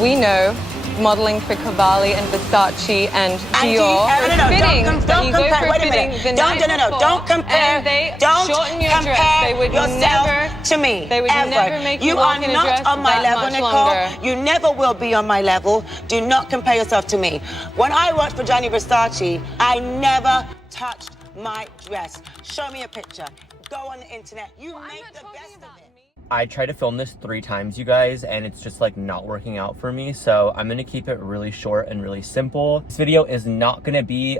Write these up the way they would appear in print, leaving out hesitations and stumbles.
We know modeling for Cavalli and Versace and Dior for fittings that you go for fittings the night before, don't compare. and they Don't shorten your compare dress. They would yourself never to me. They would ever. never make you You walk are in a dress not on my that level, much Nicole. longer. You never will be on my level. Do not compare yourself to me. When I worked for Gianni Versace, I never touched my dress. Show me a picture. Go on the internet. You make the best of it. I tried to film this 3 times, you guys, and it's just like not working out for me. So I'm gonna keep it really short and really simple. This video is not gonna be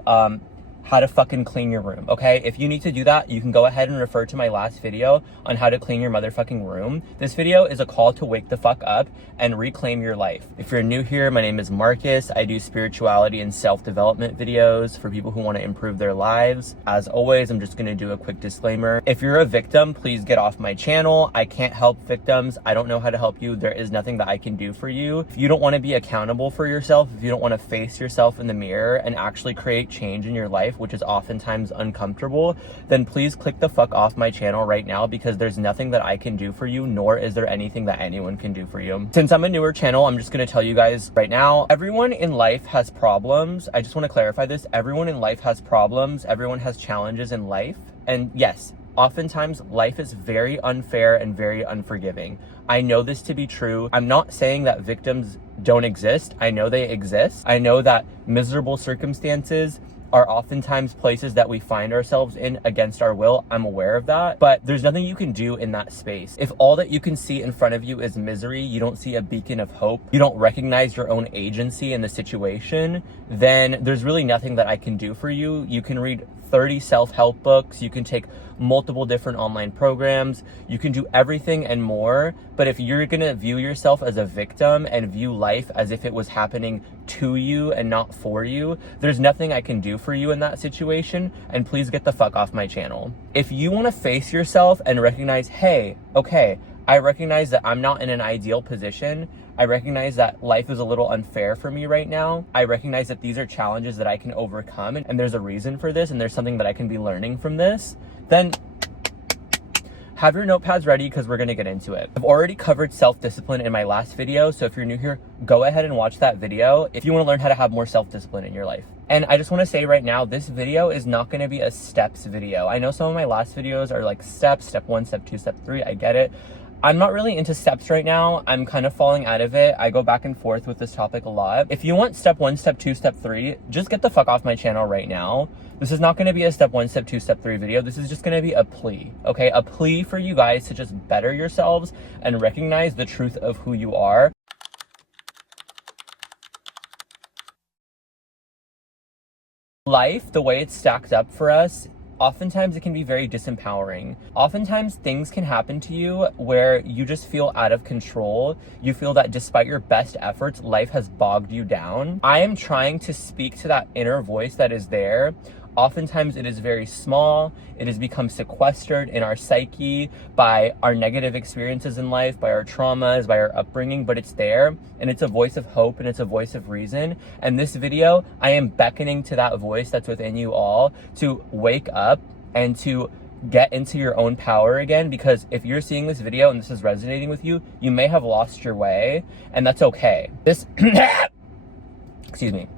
how to fucking clean your room, okay? If you need to do that, you can go ahead and refer to my last video on how to clean your motherfucking room. This video is a call to wake the fuck up and reclaim your life. If you're new here, my name is Marcus. I do spirituality and self-development videos for people who want to improve their lives. As always, I'm just gonna do a quick disclaimer. If you're a victim, please get off my channel. I can't help victims. I don't know how to help you. There is nothing that I can do for you. If you don't want to be accountable for yourself, if you don't want to face yourself in the mirror and actually create change in your life, which is oftentimes uncomfortable, then please click the fuck off my channel right now, because there's nothing that I can do for you, nor is there anything that anyone can do for you. Since I'm a newer channel, I'm just going to tell you guys right now, everyone in life has problems. I just want to clarify this. Everyone in life has problems. Everyone has challenges in life. And yes, oftentimes life is very unfair and very unforgiving. I know this to be true. I'm not saying that victims don't exist. I know they exist. I know that miserable circumstances are oftentimes places that we find ourselves in against our will. I'm aware of that, but there's nothing you can do in that space. If all that you can see in front of you is misery, you don't see a beacon of hope, you don't recognize your own agency in the situation, then there's really nothing that I can do for you. You can read 30 self-help books, you can take multiple different online programs, you can do everything and more, but if you're gonna view yourself as a victim and view life as if it was happening to you and not for you, there's nothing I can do for you in that situation, and please get the fuck off my channel. If you wanna face yourself and recognize, hey, okay, I recognize that I'm not in an ideal position. I recognize that life is a little unfair for me right now. I recognize that these are challenges that I can overcome, and there's a reason for this, and there's something that I can be learning from this. Then have your notepads ready, because we're gonna get into it. I've already covered self-discipline in my last video, so if you're new here, go ahead and watch that video if you wanna learn how to have more self-discipline in your life. And I just wanna say right now, this video is not gonna be a steps video. I know some of my last videos are like steps, step 1, step 2, step 3, I get it. I'm not really into steps right now. I'm kind of falling out of it. I go back and forth with this topic a lot. If you want step 1, step 2, step 3, just get the fuck off my channel right now. This is not going to be a step 1, step 2, step 3 video. This is just going to be a plea, okay? A plea for you guys to just better yourselves and recognize the truth of who you are. Life, the way it's stacked up for us, oftentimes it can be very disempowering. Oftentimes things can happen to you where you just feel out of control. You feel that despite your best efforts, life has bogged you down. I am trying to speak to that inner voice that is there. Oftentimes it is very small. It has become sequestered in our psyche by our negative experiences in life, by our traumas, by our upbringing, but it's there, and it's a voice of hope, and it's a voice of reason. And this video, I am beckoning to that voice that's within you all to wake up and to get into your own power again, because if you're seeing this video and this is resonating with you, you may have lost your way, and that's okay. Excuse me.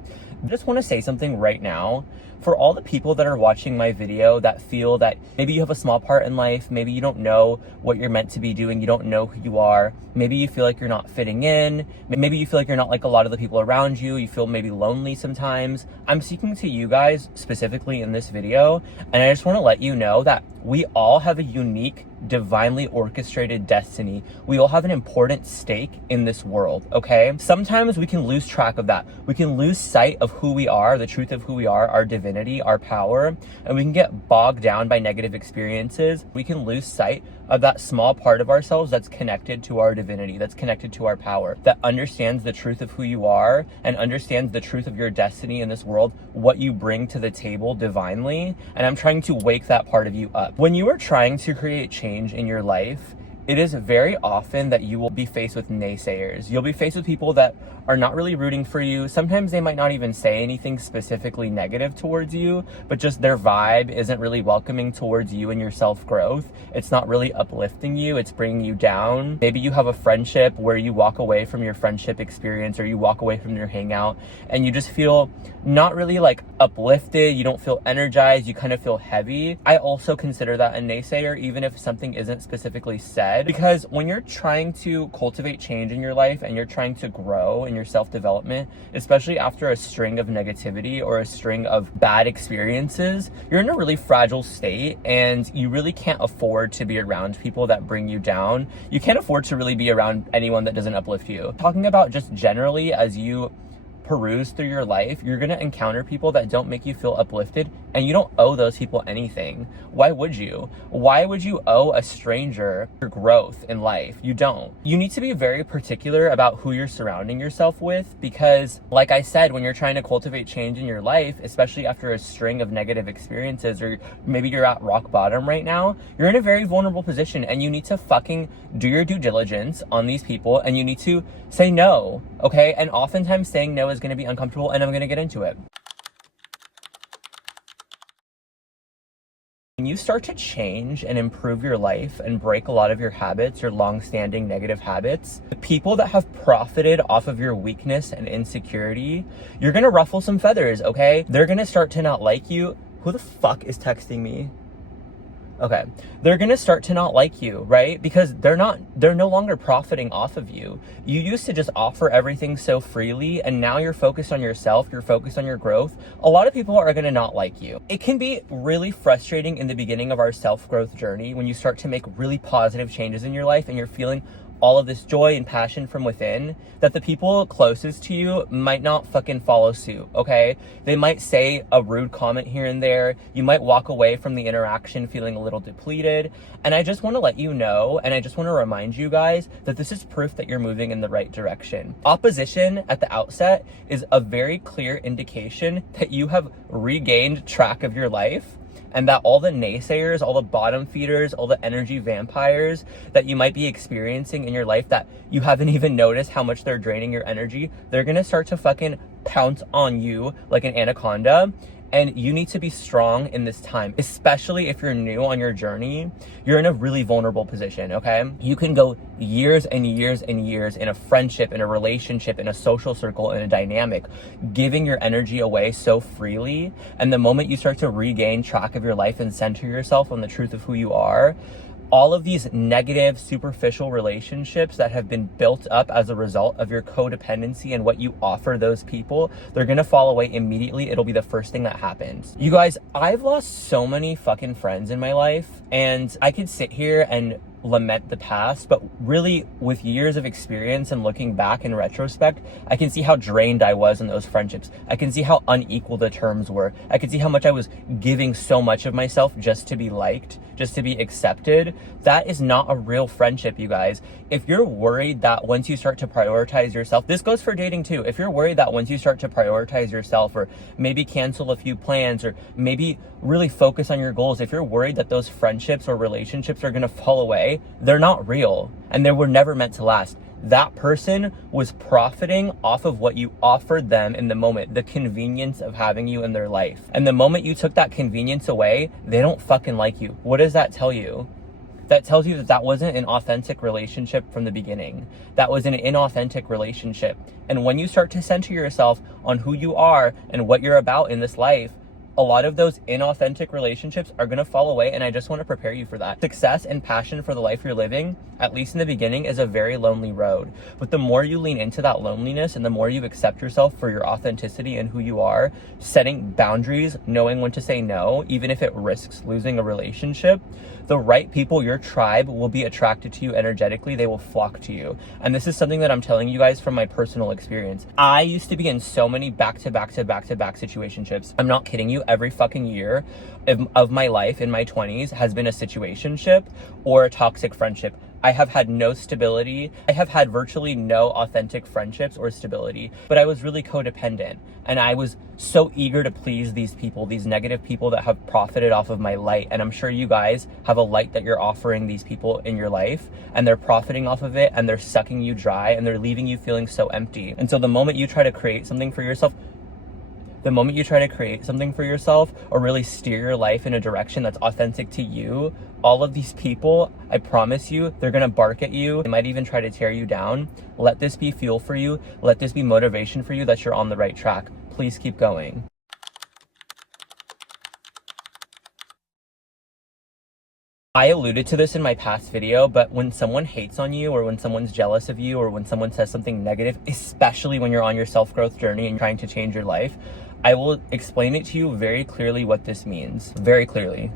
I just want to say something right now. For all the people that are watching my video that feel that maybe you have a small part in life, maybe you don't know what you're meant to be doing, you don't know who you are, maybe you feel like you're not fitting in, maybe you feel like you're not like a lot of the people around you, you feel maybe lonely sometimes. I'm speaking to you guys specifically in this video, and I just want to let you know that we all have a unique, divinely orchestrated destiny. We all have an important stake in this world, okay? Sometimes we can lose track of that. We can lose sight of who we are, the truth of who we are, our divinity, our power, and we can get bogged down by negative experiences. We can lose sight of that small part of ourselves that's connected to our divinity, that's connected to our power, that understands the truth of who you are and understands the truth of your destiny in this world, what you bring to the table divinely. And I'm trying to wake that part of you up. When you are trying to create change in your life, it is very often that you will be faced with naysayers. You'll be faced with people that are not really rooting for you. Sometimes they might not even say anything specifically negative towards you, but just their vibe isn't really welcoming towards you and your self-growth. It's not really uplifting you, it's bringing you down. Maybe you have a friendship where you walk away from your friendship experience, or you walk away from your hangout and you just feel not really like uplifted, you don't feel energized, you kind of feel heavy. I also consider that a naysayer, even if something isn't specifically said, because when you're trying to cultivate change in your life and you're trying to grow in your self-development, especially after a string of negativity or a string of bad experiences, you're in a really fragile state and you really can't afford to be around people that bring you down. You can't afford to really be around anyone that doesn't uplift you. Talking about just generally, as you peruse through your life, you're gonna encounter people that don't make you feel uplifted, and you don't owe those people anything. Why would you? Why would you owe a stranger your growth in life? You don't. You need to be very particular about who you're surrounding yourself with, because like I said, when you're trying to cultivate change in your life, especially after a string of negative experiences, or maybe you're at rock bottom right now, you're in a very vulnerable position, and you need to fucking do your due diligence on these people, and you need to say no, okay? And oftentimes saying no is going to be uncomfortable, and I'm going to get into it. When you start to change and improve your life and break a lot of your habits, your long-standing negative habits, the people that have profited off of your weakness and insecurity, you're going to ruffle some feathers, okay? They're going to start to not like you. Who the fuck is texting me? Okay, they're gonna start to not like you, right? Because they're no longer profiting off of you. You used to just offer everything so freely, and now you're focused on yourself, you're focused on your growth. A lot of people are gonna not like you. It can be really frustrating in the beginning of our self-growth journey when you start to make really positive changes in your life and you're feeling all of this joy and passion from within, that the people closest to you might not fucking follow suit, okay? They might say a rude comment here and there. You might walk away from the interaction feeling a little depleted. And I just want to let you know, and I just want to remind you guys, that this is proof that you're moving in the right direction. Opposition at the outset is a very clear indication that you have regained track of your life, and that all the naysayers, all the bottom feeders, all the energy vampires that you might be experiencing in your life that you haven't even noticed how much they're draining your energy, they're gonna start to fucking pounce on you like an anaconda. And you need to be strong in this time, especially if you're new on your journey. You're in a really vulnerable position, okay? You can go years and years and years in a friendship, in a relationship, in a social circle, in a dynamic, giving your energy away so freely. And the moment you start to regain track of your life and center yourself on the truth of who you are, all of these negative, superficial relationships that have been built up as a result of your codependency and what you offer those people, they're gonna fall away immediately. It'll be the first thing that happens. You guys, I've lost so many fucking friends in my life, and I could sit here and lament the past, but really with years of experience and looking back in retrospect, I can see how drained I was in those friendships. I can see how unequal the terms were. I can see how much I was giving so much of myself just to be liked, just to be accepted. That is not a real friendship, you guys. If you're worried that once you start to prioritize yourself, this goes for dating too. If you're worried that once you start to prioritize yourself, or maybe cancel a few plans, or maybe really focus on your goals, if you're worried that those friendships or relationships are gonna fall away, they're not real, and they were never meant to last. That person was profiting off of what you offered them in the moment, the convenience of having you in their life. And the moment you took that convenience away, they don't fucking like you. What does that tell you? That tells you that that wasn't an authentic relationship from the beginning. That was an inauthentic relationship. And when you start to center yourself on who you are and what you're about in this life, a lot of those inauthentic relationships are going to fall away, and I just want to prepare you for that. Success and passion for the life you're living, at least in the beginning, is a very lonely road. But the more you lean into that loneliness and the more you accept yourself for your authenticity and who you are, setting boundaries, knowing when to say no, even if it risks losing a relationship, the right people, your tribe, will be attracted to you energetically. They will flock to you. And this is something that I'm telling you guys from my personal experience. I used to be in so many back-to-back situationships. I'm not kidding you. Every fucking year of my life in my 20s has been a situationship or a toxic friendship. I have had no stability. I have had virtually no authentic friendships or stability, but I was really codependent. And I was so eager to please these people, these negative people that have profited off of my light. And I'm sure you guys have a light that you're offering these people in your life, and they're profiting off of it, and they're sucking you dry, and they're leaving you feeling so empty. And so the moment you try to create something for yourself, or really steer your life in a direction that's authentic to you, all of these people, I promise you, they're gonna bark at you. They might even try to tear you down. Let this be fuel for you. Let this be motivation for you that you're on the right track. Please keep going. I alluded to this in my past video, but when someone hates on you, or when someone's jealous of you, or when someone says something negative, especially when you're on your self-growth journey and trying to change your life, I will explain it to you very clearly what this means. Very clearly.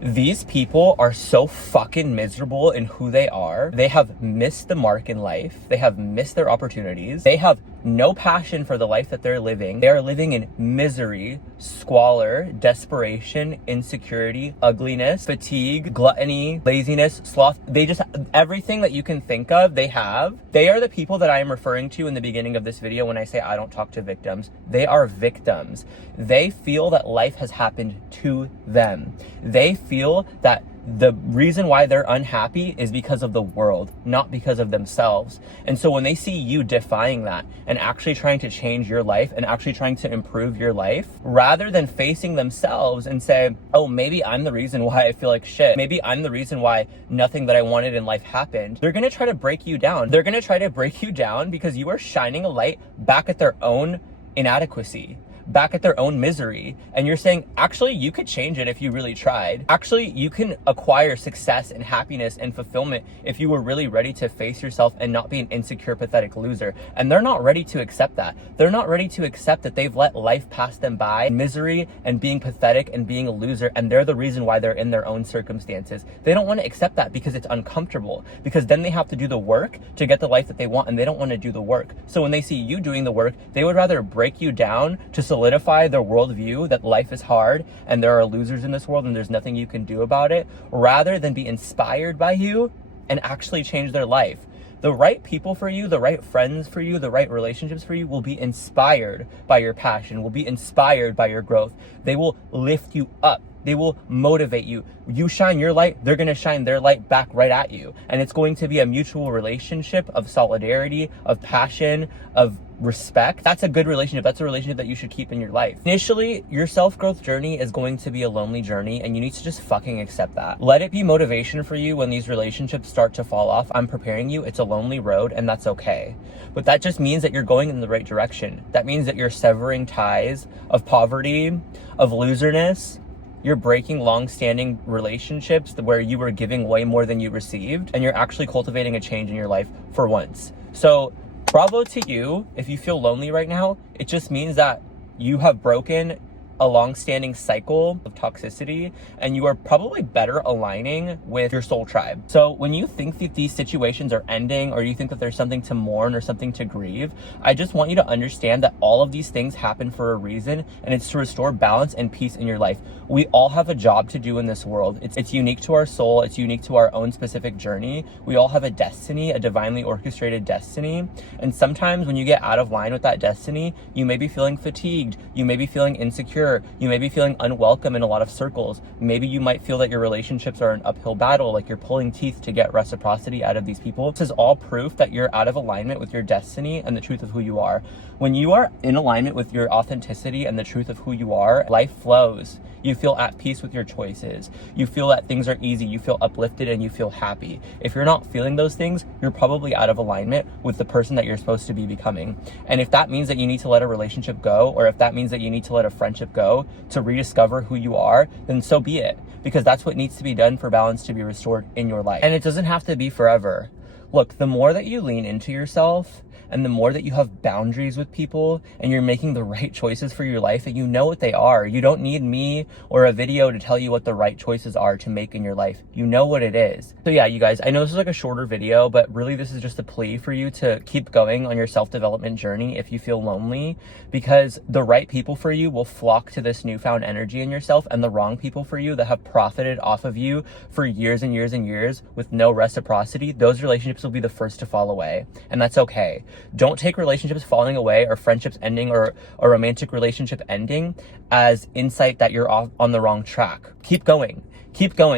These people are so fucking miserable in who they are. They have missed the mark in life. They have missed their opportunities. They have no passion for the life that they're living. They are living in misery, squalor, desperation, insecurity, ugliness, fatigue, gluttony, laziness, sloth. They just, everything that you can think of, they have. They are the people that I am referring to in the beginning of this video when I say I don't talk to victims. They are victims. They feel that life has happened to them. They feel that the reason why they're unhappy is because of the world, not because of themselves. And so when they see you defying that and actually trying to change your life and actually trying to improve your life, rather than facing themselves and say, oh, maybe I'm the reason why I feel like shit, maybe I'm the reason why nothing that I wanted in life happened, they're gonna try to break you down. They're gonna try to break you down because you are shining a light back at their own inadequacy, back at their own misery. And you're saying, actually, you could change it if you really tried. Actually, you can acquire success and happiness and fulfillment if you were really ready to face yourself and not be an insecure, pathetic loser. And they're not ready to accept that. They're not ready to accept that they've let life pass them by, misery and being pathetic and being a loser, and they're the reason why they're in their own circumstances. They don't want to accept that because it's uncomfortable, because then they have to do the work to get the life that they want, and they don't want to do the work. So when they see you doing the work, they would rather break you down to solidify their worldview that life is hard and there are losers in this world and there's nothing you can do about it, rather than be inspired by you and actually change their life. The right people for you, the right friends for you, the right relationships for you will be inspired by your passion, will be inspired by your growth. They will lift you up. They will motivate you. You shine your light, they're going to shine their light back right at you. And it's going to be a mutual relationship of solidarity, of passion, of respect. That's a good relationship. That's a relationship that you should keep in your life. Initially, your self-growth journey is going to be a lonely journey, and you need to just fucking accept that. Let it be motivation for you when these relationships start to fall off. I'm preparing you. It's a lonely road, and that's okay. But that just means that you're going in the right direction. That means that you're severing ties of poverty, of loserness. You're breaking long-standing relationships where you were giving way more than you received, and you're actually cultivating a change in your life for once. So bravo to you. If you feel lonely right now, it just means that you have broken a long-standing cycle of toxicity, and you are probably better aligning with your soul tribe. So when you think that these situations are ending, or you think that there's something to mourn or something to grieve, I just want you to understand that all of these things happen for a reason, and it's to restore balance and peace in your life. We all have a job to do in this world. It's unique to our soul. It's unique to our own specific journey. We all have a destiny, a divinely orchestrated destiny. And sometimes when you get out of line with that destiny, you may be feeling fatigued. You may be feeling insecure. You may be feeling unwelcome in a lot of circles. Maybe you might feel that your relationships are an uphill battle, like you're pulling teeth to get reciprocity out of these people. This is all proof that you're out of alignment with your destiny and the truth of who you are. When you are in alignment with your authenticity and the truth of who you are, life flows. You feel at peace with your choices. You feel that things are easy. You feel uplifted and you feel happy. If you're not feeling those things, you're probably out of alignment with the person that you're supposed to be becoming. And if that means that you need to let a relationship go, or if that means that you need to let a friendship go to rediscover who you are, then so be it. Because that's what needs to be done for balance to be restored in your life. And it doesn't have to be forever. Look, the more that you lean into yourself and the more that you have boundaries with people and you're making the right choices for your life, that you know what they are. You don't need me or a video to tell you what the right choices are to make in your life. You know what it is. So yeah, you guys, I know this is like a shorter video, but really this is just a plea for you to keep going on your self-development journey if you feel lonely, because the right people for you will flock to this newfound energy in yourself, and the wrong people for you that have profited off of you for years and years and years with no reciprocity, those relationships will be the first to fall away. And that's okay. Don't take relationships falling away or friendships ending or a romantic relationship ending as insight that you're off on the wrong track. Keep going,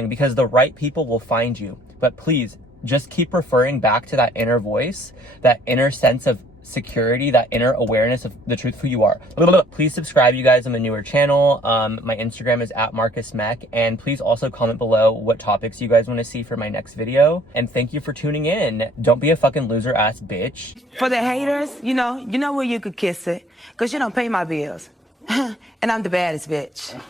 because the right people will find you. But please just keep referring back to that inner voice, that inner sense of security, that inner awareness of the truth of who you are. Please subscribe, you guys. I'm a newer channel. My Instagram is @MarcusMech, and please also comment below what topics you guys want to see for my next video. And thank you for tuning in. Don't be a fucking loser ass bitch. For the haters, you know where you could kiss it, because you don't pay my bills. And I'm the baddest bitch.